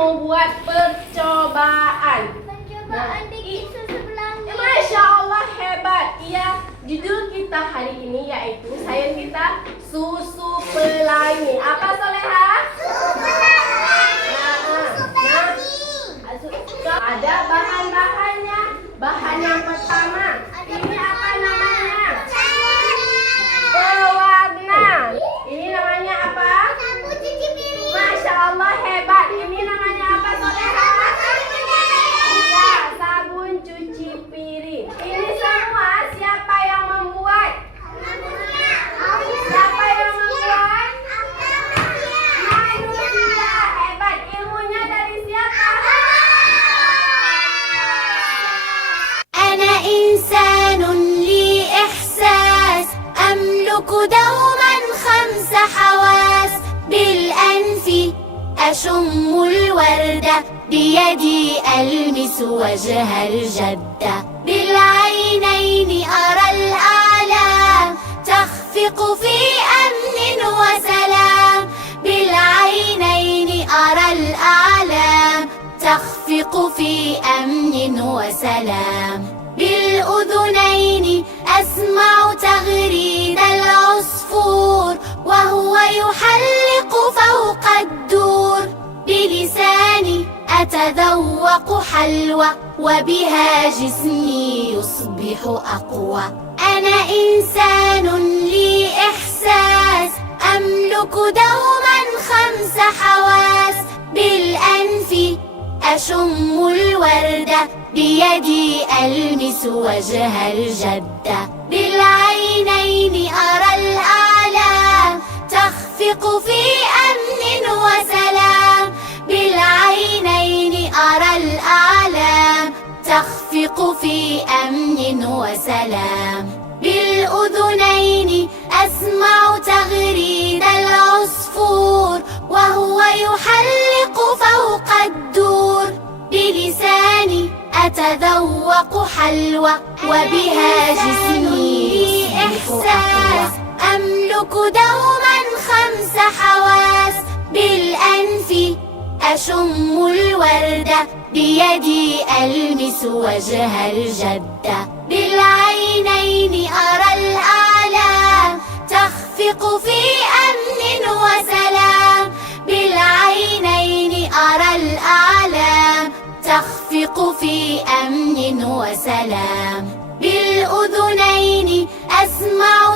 mau buat percobaan. Percobaan bikin susu belanja. Masya Allah hebat. Iya, judul kita hari ini yaitu sains kita susu pelangi. Apa Soleha? Susu pelangi. Susu pelangi. Ada bahan-bahannya. Bahan yang pertama, ini apa namanya? Pewarna. Ini namanya apa? Sapu cuci piring. Masya Allah hebat. Ini namanya apa Soleha? Ya, sabun cuci piring. Ini semua siapa yang membuat? Siapa yang membuat? Manusia. Hebat. Ilmunya dari siapa? أنا إنسان لي إحساس أملك دوما 5 حواس بالأنف أشم الوردة بيدي ألمس وجه الجدة بالعينين أرى الأعلام تخفق في أمن وسلام بالعينين أرى الأعلام تخفق في أمن وسلام بالأذنين أسمع تغريد العصفور وهو يحلق فوق الدور بلساني أتذوق حلوى وبها جسمي يصبح أقوى أنا إنسان لي إحساس أملك دوما 5 حواس بالأنف أشم الوردة بيدي ألمس وجه الجدة بالعينين أرى الأعلام تخفق في أمن وسلام بالعينين أرى الأعلام تخفق في أمن وسلام بالأذنين أسمع تغريد العصفور وهو يحلق فوق الدور بلساني أتذوق حلوى وبها جسمي إحساس أملك دوما 5 حواس بالأنف أشم الوردة بيدي ألمس وجه الجدة بالعينين أرى الأعلام تخفق في أمن وسلام بالعينين أرى الأعلام تخفق في أمن وسلام بالأذنين أسمع